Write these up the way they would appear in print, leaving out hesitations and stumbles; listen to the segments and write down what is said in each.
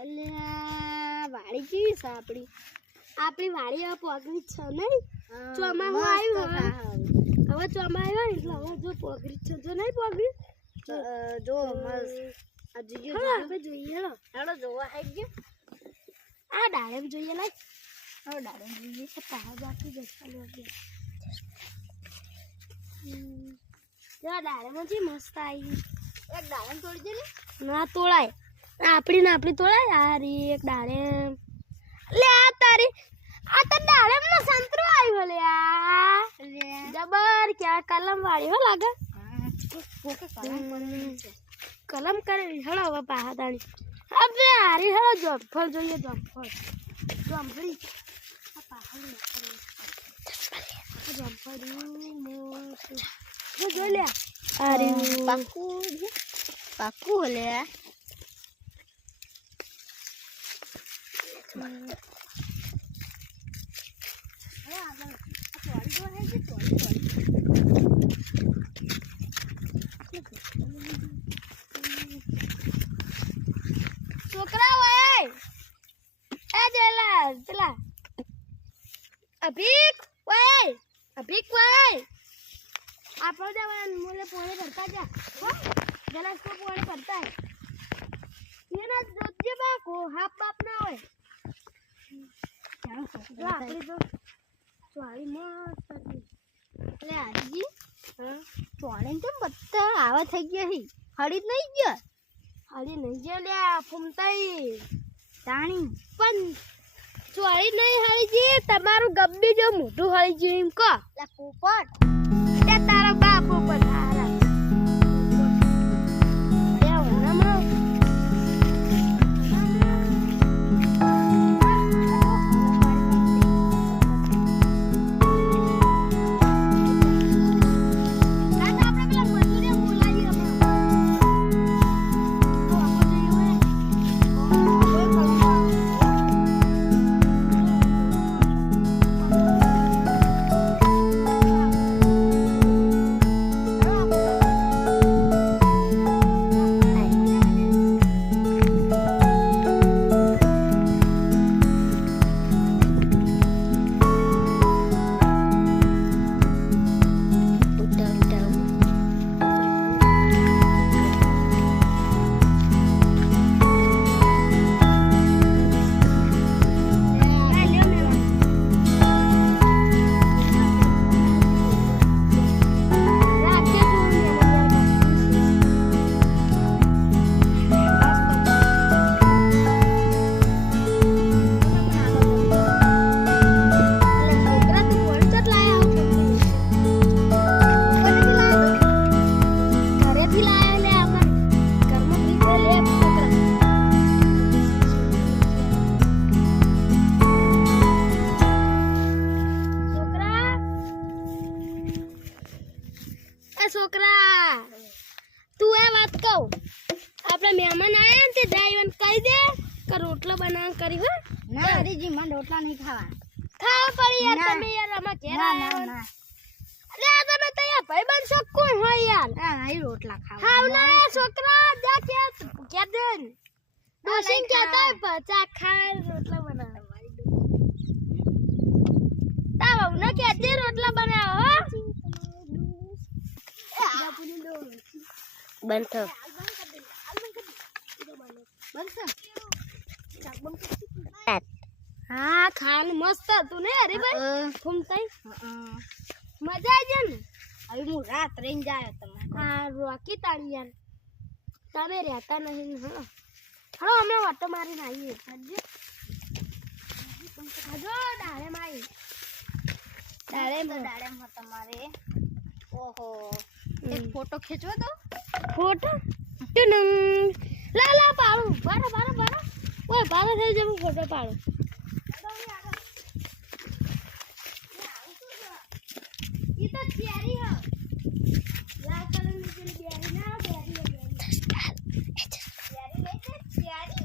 અલ્યા વાડી કેવી છે આપણી વાડી હવે પોગરી છે નહીં ચોમાસું આવ્યું હવે ચોમાસું આવ્યું એટલે હવે જો પોગરી છે જો નહીં પોગરી જો મસ્ત આ જોઈએ આપણે જોઈએ હેડો જોવા આવી ગયો આ ડાળમ જોઈએ લાગ હવે ડાળમ જોઈએ તો પહાડ બાકી જશે જો ડાળમ છે મસ્ત આવી એક ડાળમ તોડી દે ને ના તોડાય આપણી તોડાય યારી એક ડાળમ લે આ તારી આ તો ડાળમ નો સંતરો આવ્યો લે આ જબર ક્યાં કલમ વાળી હો લાગે કલમ કરે હળો હવે પાહા તાણી હવે હારી હળો જમફળ જોઈએ જમફળી આ પાહા જમફળી જો લે અરે પાકું લે છોકરા હોય એ જેલા ચલા અભિક હોય આપણે જવાનું મોલે પોણે ભરતા જા જલા તો પોણે ભરતા એના જોજે બાકો હાફ બાપ ના હોય ચાલો છોકરા આપણે તો ચોળી મસ્ત હતી એટલે આજી ચોળી તો બધા આવા થઈ ગયા હી હળી નહીં ગયા લે ફૂમતાઈ તાણી પણ ચોળી નહીં હળી જી તમારું ગબ્બી જો મોઢું હળી જી એમ કો લે પોપટ એ તારો બાપ પોપટ હારા છોકરા તું એ વાત કહું આપણે મહેમાન આયા ને તે ડ્રાઈવર કહી દે કે રોટલો બનાવ કરી હો ના હરીજી મને રોટલા નહીં ખાવા પડી યાર તમે યાર આમાં ઘેર આયા ના અરે આ તમે તો યાર ભાઈબંધ છો કોણ હોય યાર ના નહીં રોટલા ખાવ ના છોકરા જા કે દે દોશી કહેતા બચા ખાય રોટલા બનાવ તાવ ન કે દે રોટલા બનાવ હો બંધ હા ખાન મસ્ત હતું ને અરે ભાઈ ફૂમતાઈ મજા આવી જાય ને હવે હું રાત રહીને જાય તમે હા રોકી તાળી યાર તમે રહેતા નહીં હળો અમે વાટો મારીને આવીએ હજો ડાળેમ તમારે ઓહો એક ફોટો ખેંચવો તો ફોટો લા પાડું બારો ઓય બારો થઈ જવું ફોટો પાડો ઈ તો ચેરી હો લાલ કલરની પેલી બેરી ના બેરી ચેરી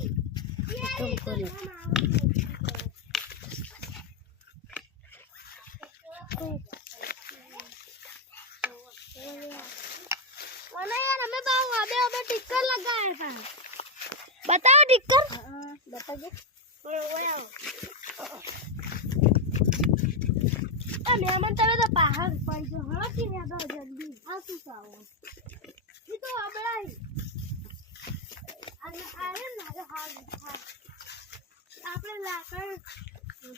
टिक्कर लगाया था बताओ टिक्कर બતાજે ઓય આવો આ મહેમાન તમે તો બહાર પૈસો હળો કે ને તો જલ્દી આ શું આવો ઈ તો અબળાઈ અને આરે ના હા આપણે લાકડ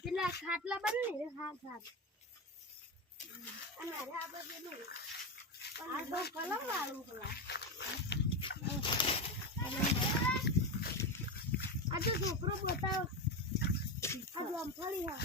પેલા ખાટલા બને ને હા અને અરે આપણે પેલું આ તો કલમ વાળું પેલા આ તો છોકરો બતાવો આ જમફળી હા